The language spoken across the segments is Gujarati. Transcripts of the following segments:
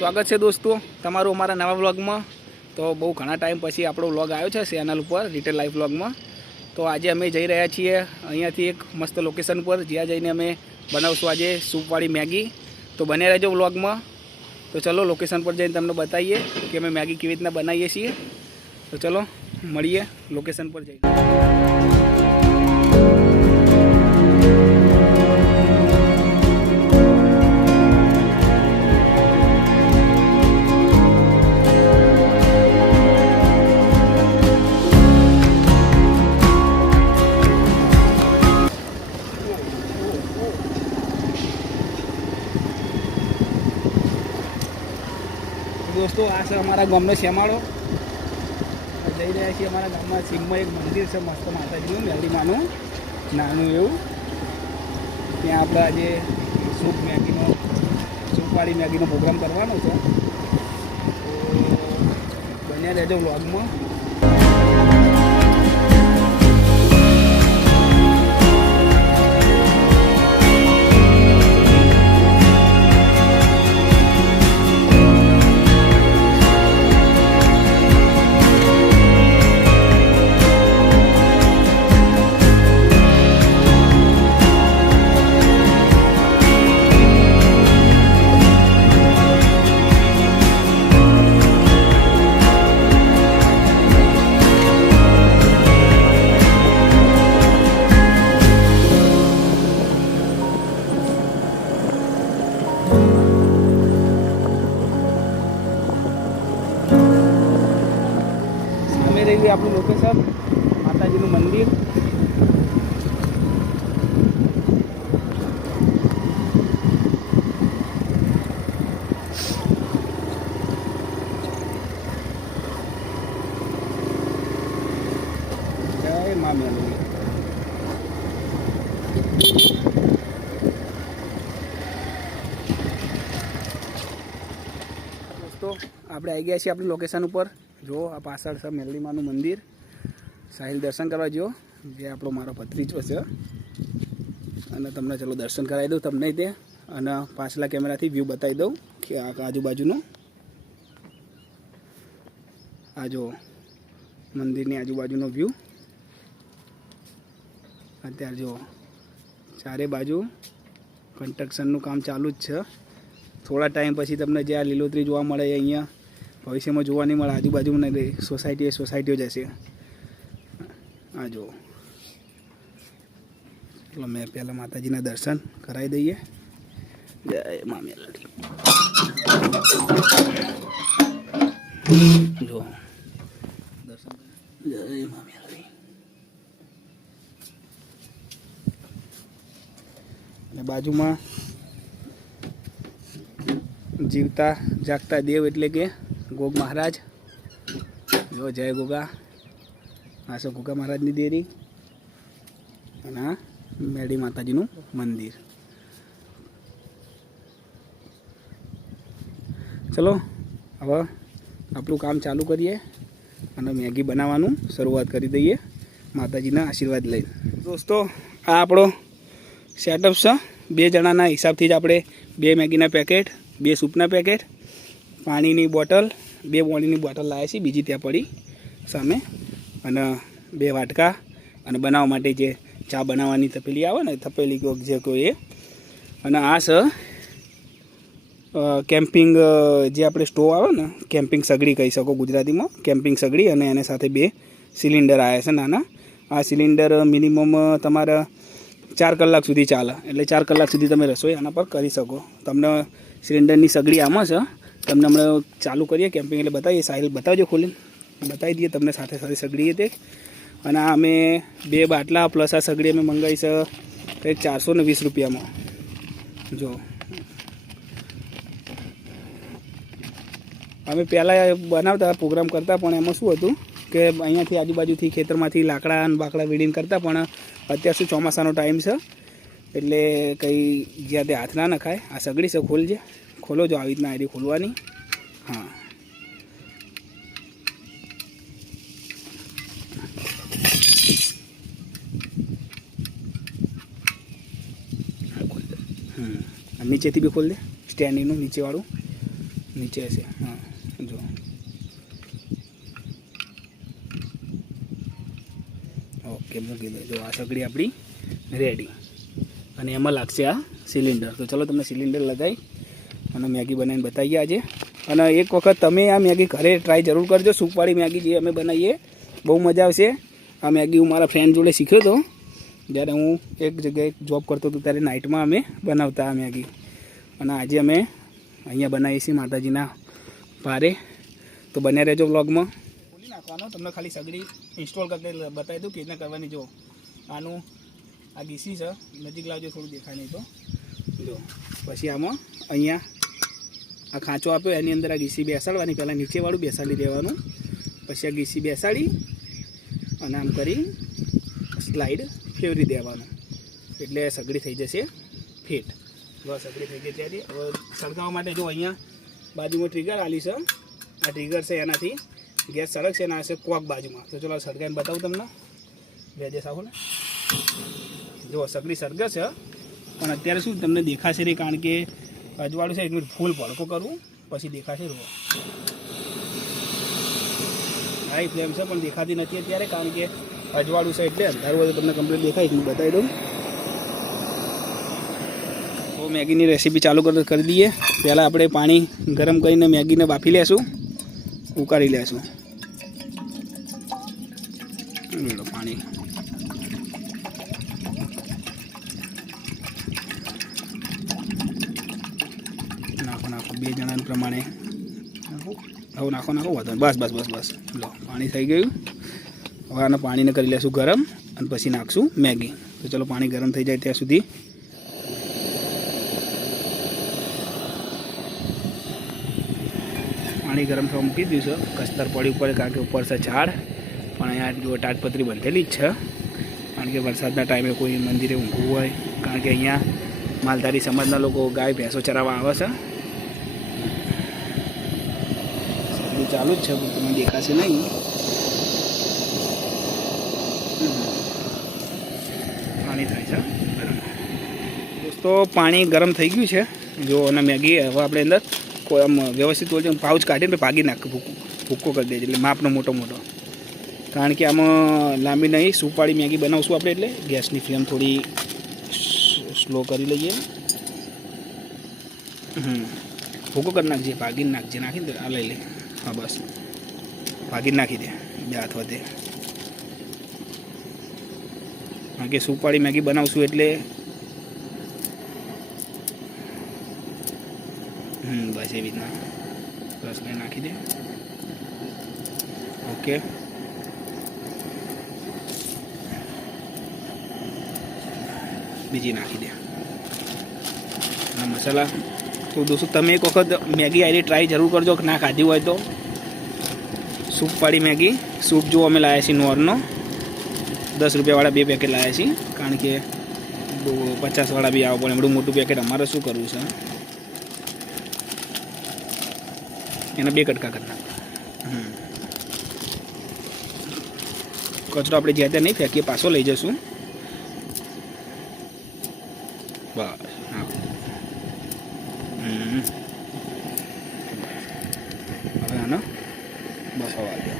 સ્વાગત છે દોસ્તો તમારું અમારા નવા વ્લોગમાં। તો બહુ ઘણા ટાઈમ પછી આપણો વ્લોગ આવ્યો છે ચેનલ ઉપર રિટેલ લાઈફ વ્લોગમાં। તો આજે અમે જઈ રહ્યા છીએ અહીંયાથી એક મસ્ત લોકેશન પર, જ્યાં જઈને અમે બનાવશું આજે સૂપવાળી મેગી। તો બને રહેજો વ્લોગમાં। તો ચલો લોકેશન પર જઈને તમને બતાવીએ કે અમે મેગી કેવી રીતના બનાવીએ છીએ। તો ચલો મળીએ લોકેશન પર જઈને। दोस्तों आ से अमरा गाम शेमाड़ो जई रहा छे। अमरा गाम में सीम में एक मंदिर है मस्त माताजी मेलडी मानु नानु एवं त्या आपणे आज सूप मैगी सूपवाड़ी मैगी प्रोग्राम करवानो छे। तो बन्या रहेजो व्लॉग में। આપણું લોકેશન માતાજીનું મંદિર। જય મા મેલડી। દોસ્તો આપણે આવી ગયા છીએ આપણી લોકેશન ઉપર। जो आ पाछळ छे मेलडी मानु मंदिर। साहिल दर्शन करवा जो जे आपणो मारो भत्रीजो छे अने तमने चलो दर्शन करावी दऊं तमने ते अने पाछला केमेराथी व्यू बतावी दऊं कि आ आजूबाजूनो आ जो मंदिरनी आजूबाजूनो व्यू। अत्यारे जो चारे बाजू कन्स्ट्रक्शननुं काम चालू ज छे। थोड़ा टाइम पछी तमने जे आ लीलोतरी जोवा मळे अहींया भविष्य में जोवा नहीं मळे। आजूबाजू में सोसायटीओ जैसे आ जो चलो मैं पहला माताजी ना दर्शन कराई दईए। जय मां मेलडी। जो दर्शन जय मां मेलडी। बाजू में जीवता जागता देव एटले के गोग महाराज। जो जय गोगा आ से गोगा महाराज नी देरी अने मेलडी माताजी नु मंदिर। चलो हवे आपणुं काम चालू करिए अने मैगी बनाववानुं शरूआत करी दईए माताजीना आशीर्वाद लई। दोस्तों आ आपणो सेटअप छे। 2 जणाना हिसाबथी ज आपणे 2 मैगीना पेकेट, 2 सूपना पेकेट, पाणीनी बोटल, 2 पाणीनी बोटल लाया छे, बीजी त्यां पड़ी सामे अने 2 वाटका अने बनाववा माटे जे चा बनाववानी तपेली आवे ने तपेली जे कोई ए अने आ छे केम्पिंग जे आपणे स्टोव आवे ने केम्पिंग सगड़ी कही शको गुजरातीमां केम्पिंग सगड़ी। अने एने साथे 2 सिलिंडर आया छे नाना। आ सिलिंडर मिनिमम तमारे 4 कलाक सुधी चाले एटले 4 कलाक सुधी तमे रसोई आना पर करी शको। तमने सिलिंडरनी सगड़ी आमां छे। तमने हमणे चालू करिए केम्पिंग एटले बतावीए। साहिल बतावजो खोलीने बतावी दीए तमने साथे साथे सगड़ी ते। अने आ अमे 2 बाटला प्लस आ सगड़ी अमे मंगावी छे कंईक 420 रुपयामां। जो अमे पहला बनावता प्रोग्राम करता पण एमां शुं हतुं के अहींयाथी आजूबाजूथी खेतरमांथी लाकड़ा अने बाकड़ा वीणीने करता। पण अत्यार शुं ચોમાસાનો टाइम छे एटले कई ज्यां ते हाथ ना नखाय। आ सगड़ी छे खोलजे खोलो जो આવી રીતના આઈડી ખોલવાની। हाँ नीचे थी भी खोल दे स्टेन्डिंग नीचे वालू નીચે છે, હા જો ઓકે મૂકી દો. જો આ સગડી આપણી રેડી અને એમાં લાગશે આ સિલિન્ડર. તો ચલો તમને સિલિન્ડર લગાવી અને મેગી બનાવીને બતાવીએ આજે. અને એક વખત તમે આ મેગી ઘરે ટ્રાય જરૂર કરજો. સૂપવાળી મેગી જે અમે બનાવીએ બહુ મજા આવશે. આ મેગી હું મારા ફ્રેન્ડ જોડે શીખ્યો હતો જ્યારે હું એક જગ્યાએ જોબ કરતો હતો, ત્યારે નાઇટમાં અમે બનાવતા આ મેગી. અને આજે અમે અહીંયા બનાવીએ છીએ માતાજીના ભારે. તો બન્યા રહેજો બ્લોગમાં. ખોલી નાખવાનો, તમને ખાલી સગડી ઇન્સ્ટોલ કરીને બતાવી દઉં કે રીતના કરવાની. જો આનું આ ગીસી છે, નજીક લાવજો થોડું દેખાય નહીં તો. જો પછી આમાં અહીંયા આ ખાંચો આપ્યો, એની અંદર આ ગીસી બેસાડવાની. પહેલાં નીચેવાળું બેસાડી દેવાનું, પછી આ ગીસી બેસાડી અને આમ કરી સ્લાઇડ ફેરવી દેવાનું, એટલે સગડી થઈ જશે ફિટ. જો સગડી થઈ ગઈ ત્યાંથી હવે સળગાવવા માટે જો અહીંયા બાજુમાં ટ્રિગર આલી છે. આ ટ્રિગર છે, એનાથી ગેસ સળગશે અને આ છે કોક બાજુમાં. તો ચલો સળગાવીને બતાવું તમને. વેજે સાહુ ને જો સગડી સળગે છે, પણ અત્યારે શું તમને દેખાશે નહીં, કારણ કે અજવાળું છે. એક મિનિટ ફૂલ ભડકો કરવું પછી દેખાશે. રો હાઈ ફ્લેમ છે પણ દેખાતી નથી અત્યારે, કારણ કે અજવાળું છે એટલે અંધારું હોય તો તમને કમ્પ્લીટ દેખાય. હું બતાવી દઉં. તો મેગીની રેસીપી ચાલુ કરી દઈએ. પહેલાં આપણે પાણી ગરમ કરીને મેગીને બાફી લેશું, ઉકાળી લેશું. પાણી નાખો 2 જણાના પ્રમાણે હવે નાખો વધુ. બસ બસ બસ બસ લો પાણી થઈ ગયું. હવે આના પાણીને કરી લેશું ગરમ અને પછી નાખશું મેગી. તો ચલો પાણી ગરમ થઈ જાય ત્યાં સુધી પાણી ગરમ થવા મૂકી દીધું છે. કસ્તર પડી ઉપર, કારણ કે ઉપર છે ઝાડ, પણ અહીંયા જો તાટપત્રી બંધેલી જ છે, કારણ કે વરસાદના ટાઈમે કોઈ મંદિરે ઊંઘવું હોય. કારણ કે અહીંયા માલધારી સમાજના લોકો ગાય ભેંસો ચરાવવા આવે છે. સગડી ચાલુ જ છે, પણ તમને દેખાશે નહીં. પાણી થાય છે ગરમ. દોસ્તો પાણી ગરમ થઈ ગયું છે જો. અને મેગી હવે આપણે અંદર કોઈ આમ વ્યવસ્થિત હોય પાઉચ કાઢીને ભાગી નાખ, ભૂક્કો કરી દેજે, એટલે માપનો મોટો મોટો. કારણ કે આમાં લાંબી નહીં, સૂપવાળી મેગી બનાવશું આપણે, એટલે ગેસની ફ્લેમ થોડી સ્લો કરી લઈએ. ભૂકો કરી નાખજે, ભાગીને નાખજે. નાખીને દે, આ લઈ લે. હા બસ ભાગીને નાખી દે 2 હાથ વધે. કારણ કે સૂપવાળી મેગી બનાવશું એટલે બસ એવી રીતના બસ કંઈ નાખી દે. ઓકે બીજી નાખી દે અને મસાલા. તો દોસ્તો તમે એક વખત મેગી આઈડી ટ્રાય જરૂર કરજો, ના ખાધી હોય તો. સૂપવાળી મેગી. સૂપ જો અમે લાવ્યા છીએ નોરનો, 10 રૂપિયાવાળા 2 પેકેટ લાવ્યા છીએ, કારણ કે 50વાળા બી આવો પણ એવડું મોટું પેકેટ અમારે શું કરવું છે. એના 2 કટકા કરી નાખો. કચરો આપણે જ્યાં ત્યાં નહીં ફેંકીએ, પાછો લઈ જશું. બસ હવે આનો બસ હવા દો.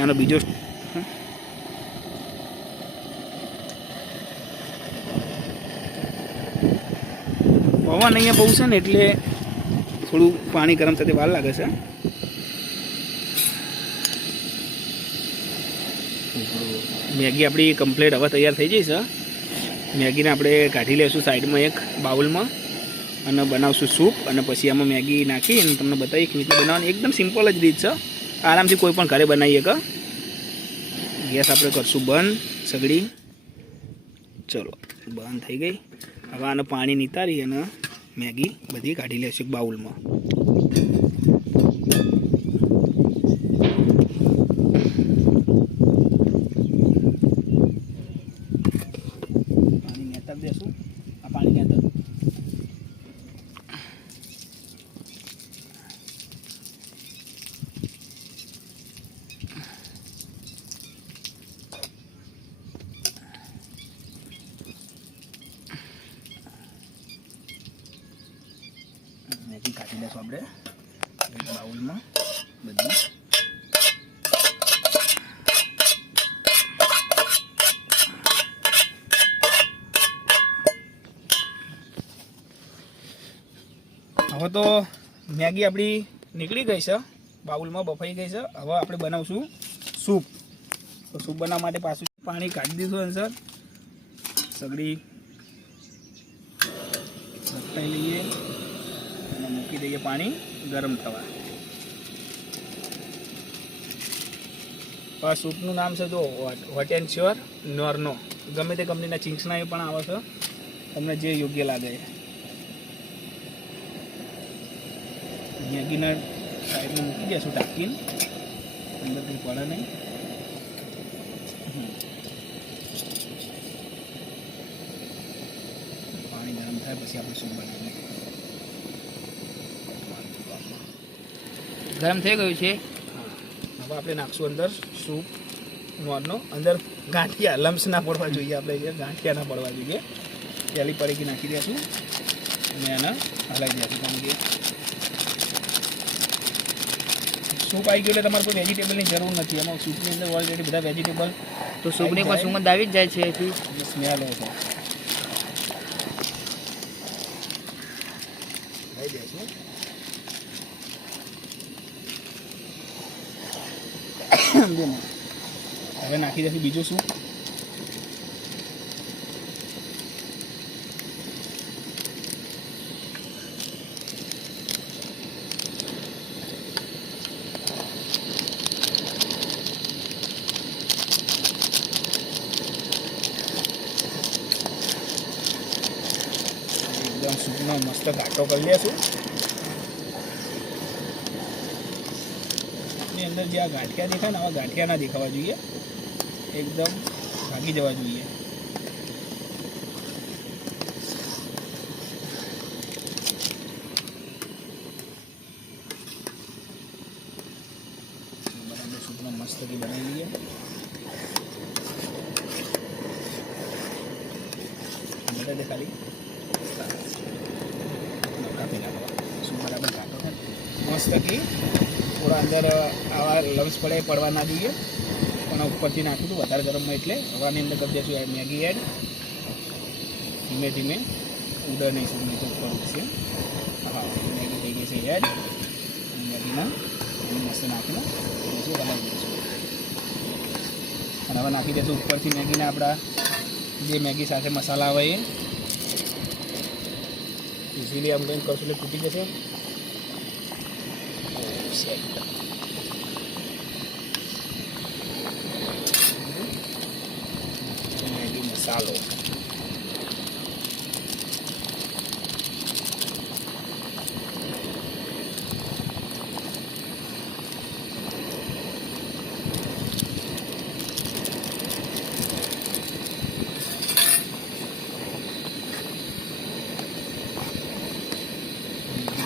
આનો બીજો પવન અહીંયા બહુ છે ને, એટલે થોડું પાણી ગરમ થતી વાર લાગે છે. મેગી આપણી કમ્પ્લીટ હવે તૈયાર થઈ જઈ છે. મેગીને આપણે કાઢી લઈશું સાઈડમાં એક બાઉલમાં અને બનાવશું સૂપ. અને પછી આમાં મેગી નાખી અને તમને બતાવીએ કેવી રીતે બનાવવાની. એકદમ સિમ્પલ જ રીત છે, આરામથી કોઈ પણ ઘરે બનાવીએ કે. ગેસ આપણે કરશું બંધ. સગડી ચલો બંધ થઈ ગઈ. હવે આને પાણી નિતારી અને મેગી બધી કાઢી લેશું એક બાઉલમાં. પાણી નેતર દેશું. આ પાણી નેતર નાખી દઈશું આપણે એક બાઉલમાં બધું. હવે તો મેગી આપણી નીકળી ગઈ છે, બાઉલમાં બફાઈ ગઈ છે. હવે આપણે બનાવશું સૂપ. તો સૂપ બનાવવા માટે પાછું પાણી કાઢી દીધું અંદર, સગડી લપટાઈ લઈએ અને મૂકી દઈએ પાણી ગરમ થવા. આ સૂપનું નામ છે જો હોટ એન્ડ શ્યોર નોર્નો. ગમે તે કંપનીના ચિંગ્સના એ પણ આવે છે, તમને જે યોગ્ય લાગે. મેગીના સાઈડમાં મૂકી દઈશું ટાંકીને, અંદર કંઈ પડે નહીં. પાણી ગરમ થાય પછી આપણે સૂપ બનાવીએ. ગરમ થઈ ગયું છે. હવે આપણે નાખશું અંદર સૂપ નોરનો. અંદર ગાંઠિયા લમ્સ ના પડવા જોઈએ, આપણે ગાંઠિયા ના પડવા જોઈએ. પહેલી પડીકી નાખી દઈશું અને એને હલાવી દઈશું. કારણ કે સૂપ આવી ગયું એટલે તમારે કોઈ વેજીટેબલની જરૂર નથી. એમાં સૂપની અંદર ઓલરેડી બધા વેજીટેબલ તો સૂપની પણ સુગંધ આવી જ જાય છે. એથી સ્મેલ હોય છે. લઈ દઈશું. હવે નાખી દઈશું બીજું સૂપ. એકદમ સૂપનો મસ્ત ઘાટો કરી લેશું. એની અંદર જે આ ગાંઠિયા દેખાય ને, આવા ગાંઠિયા ના દેખાવા જોઈએ, એકદમ ભાગી જવા જોઈએ. બરાબર સૂપનો મસ્તથી બનાવી લઈએ. બધા ખાલી શું બરાબર ઘાટો થાય મસ્તથી. થોડા અંદર આવા લમ્સ પડવા ના જોઈએ, પણ ઉપરથી નાખ્યું હતું વધારે ગરમમાં એટલે. હવાની અંદર કરી દઈશું મેગી એડ. ધીમે ધીમે ઉડે નહીં શું નહીં તો ઉપર ઉઠશે. હા, મેગી થઈ ગઈ છે એડ. મેગીના મસ્ત નાખીને પછી હલાવી દઈશું. અને હવે નાખી દઈશું ઉપરથી મેગીને આપણા જે મેગી સાથે મસાલા આવે એ. ઇઝીલી આમ કંઈક કરશું એટલે તૂટી જશે. મેગી મસાલો.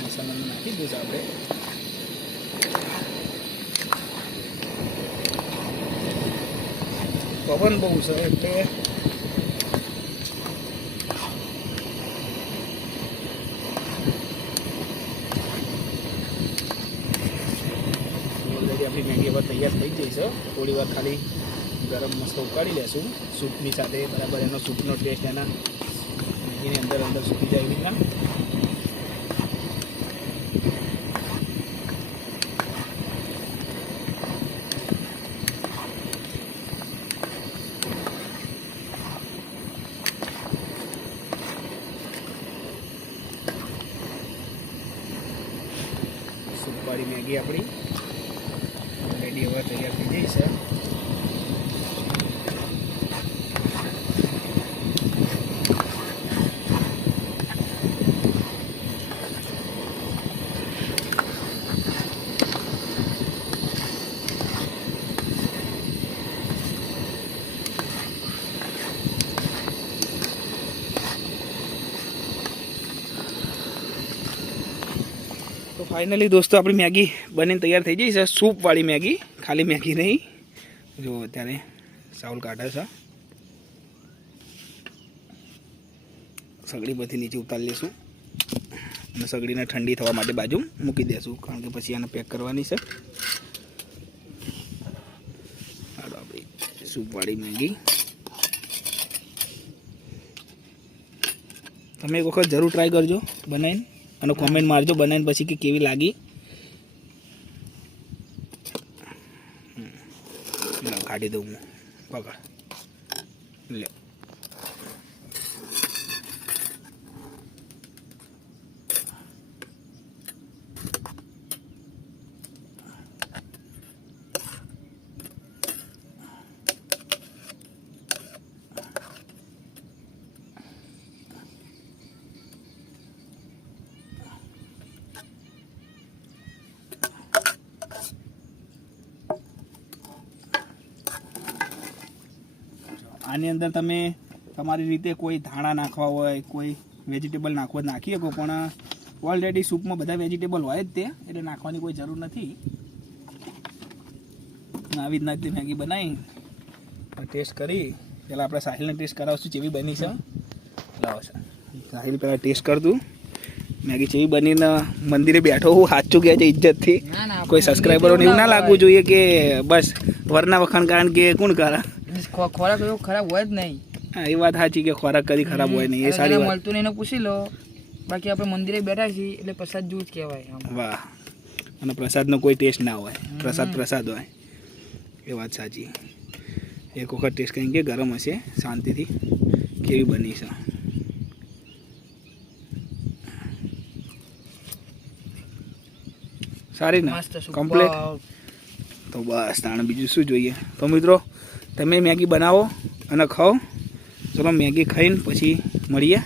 મસાલાને નાખી દઈશું આપણે. પવન બહુ છે એટલે ઓલરેડી આપણી મેગી હવે તૈયાર થઈ જઈ છે. થોડી વાર ખાલી ગરમ મસ્ત ઉકાળી લેશું સૂપની સાથે. બરાબર એનો સૂપનો ટેસ્ટ એના મેગીની અંદર સૂકી જાય એવી રીતના. સૂપવાળી મેગી આપણી ઓલરેડી હવે તૈયાર થઈ ગઈ છે. તો ફાઇનલી દોસ્તો આપણી મેગી બનીને તૈયાર થઈ ગઈ છે. સૂપવાળી મેગી, ખાલી મેગી નહીં. જો અત્યારે ચાવલ કાઢે છે. સગડી બધી નીચે ઉતારી લઈશું. અને સગડીને ઠંડી થવા માટે બાજુ મૂકી દેશું, કારણ કે પછી આને પેક કરવાની છે. હાલો આપણી સૂપવાળી મેગી તમે એક વખત જરૂર ટ્રાય કરજો બનાવીને, અને કોમેન્ટ મારજો બનાવીને પછી કે કેવી લાગી. કાઢી દઉં હું, પકડ લે. આની અંદર તમે તમારી રીતે કોઈ ધાણા નાખવા હોય, કોઈ વેજીટેબલ નાખવા હોય નાખી શકો, પણ ઓલરેડી સૂપમાં બધા વેજીટેબલ હોય જ તે, એટલે નાખવાની કોઈ જરૂર નથી. આવી જ નાખતી મેગી બનાવી ટેસ્ટ કરી. પહેલાં આપણે સાહિલને ટેસ્ટ કરાવશું જેવી બની છે. લાવો છે સાહિલ પહેલાં ટેસ્ટ કરતું મેગી જેવી બનીને મંદિરે બેઠો હું સાચું કહે છે ઇજ્જતથી. કોઈ સબસ્ક્રાઈબરોને એવું ના લાગવું જોઈએ કે બસ વરના વખાણ કારણ કે કોણ કરે. ખોરાક એવો ખરાબ હોય જ નહીં. હા એ વાત સાચી કે ખોરાક કદી ખરાબ હોય નહીં, એ સારી વાત. મળતું નહીં એને પૂછી લો. બાકી આપણે મંદિરે બેઠા છીએ એટલે પ્રસાદ જેવું જ કહેવાય. વાહ, અને પ્રસાદનો કોઈ ટેસ્ટ ના હોય, પ્રસાદ હોય, એ વાત સાચી. એક વખત ટેસ્ટ કરીને કે ગરમ હશે શાંતિથી કેવી બની છે. સારી ને કમ્પ્લીટ. તો બસ તાણે બીજું શું જોઈએ. તો મિત્રો તમે મેગી બનાવો અને ખાઓ. ચલો મેગી ખાઈને પછી મળીએ.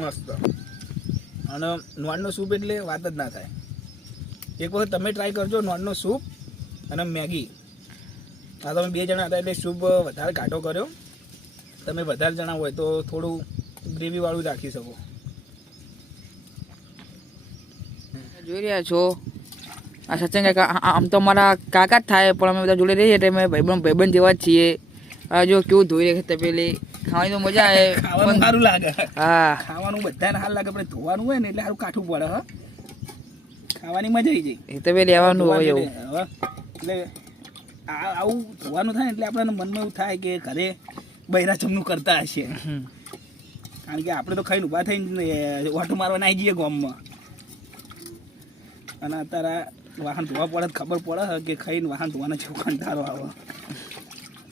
મસ્ત. અને નોનનો સૂપ એટલે વાત જ ના થાય. એક વખત તમે ટ્રાય કરજો નોનનો સૂપ અને મેગી. આ તમે 2 જણા હતા એટલે સૂપ વધારે ઘાટો કર્યો. તમે વધારે જણા હોય તો થોડું ગ્રેવીવાળું રાખી શકો. જોઈ રહ્યા છો આ સચિન કાકા, આમ તો મારા કાકા જ થાય, પણ અમે બધા જોડે રહીએ એટલે અમે ભાઈબંધ જેવા જ છીએ. આ જો કેવું ધોઈ રહે તપેલી. ખાવાની તો મજા આવે, ખાવાનું સારું લાગે. હા ખાવાનું બધાને સારું લાગે, પણ ધોવાનું હોય ને એટલે સારું કાઠું પડે. હા ખાવાની મજા આવી જાય. એ તપેલી આવવાનું હોય એવું. એટલે આવું ધોવાનું થાય ને એટલે આપણને મનમાં એવું થાય કે ઘરે બૈરા જમનું કરતા હશે. કારણ કે આપણે તો ખાઈને ઊભા થઈને ઓટો મારવાના આવી જઈએ ગામમાં, અને અત્યારે વાહન ધોવા પડે ખબર પડે કે ખાઈને વાહન ધોવાનો જેવો કંટાળો આવે.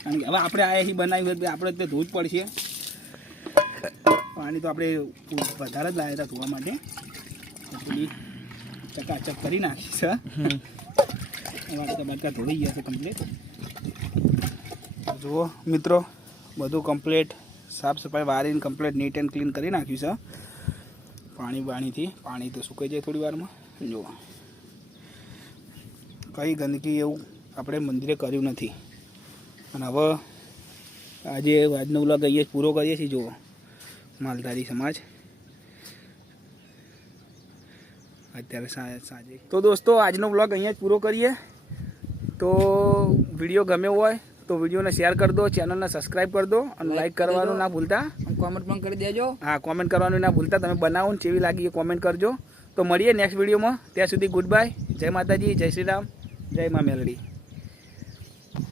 કારણ કે હવે આપણે આ અહીં બનાવ્યું હોય આપણે તે ધોવું જ પડશે. પાણી તો આપણે વધારે જ લાવ્યા હતા ધોવા માટે, થોડી ચકાચક કરી નાખી છે. બટકા ધોઈ ગયા છે કમ્પ્લીટ. જુઓ મિત્રો બધું કમ્પ્લીટ સાફ સફાઈ વારીને કમ્પ્લીટ નીટ એન્ડ ક્લીન કરી નાખ્યું છે. પાણી તો સુકાઈ જાય થોડી વારમાં. જુઓ કંઈ ગંદકી એવું આપણે મંદિરે કર્યું નથી. અને હવે આજે આજનો વ્લોગ અહીંયા પૂરો કરીએ છીએ. જુઓ માલધારી સમાજ અત્યારે સાંજે. તો દોસ્તો આજનો વ્લોગ અહીંયા જ પૂરો કરીએ. તો વિડીયો ગમ્યો હોય તો વિડીયોને શેર કરી દો, ચેનલને સબસ્ક્રાઈબ કરી દો, અને લાઈક કરવાનું ના ભૂલતા. કોમેન્ટ પણ કરી દેજો. હા કોમેન્ટ કરવાનું ના ભૂલતા. તમે બનાવો ને કેવી લાગી એ કોમેન્ટ કરજો. તો મળીએ નેક્સ્ટ વિડીયોમાં. ત્યાં સુધી ગુડ બાય. જય માતાજી, જય શ્રી રામ, જય મા મેલડી.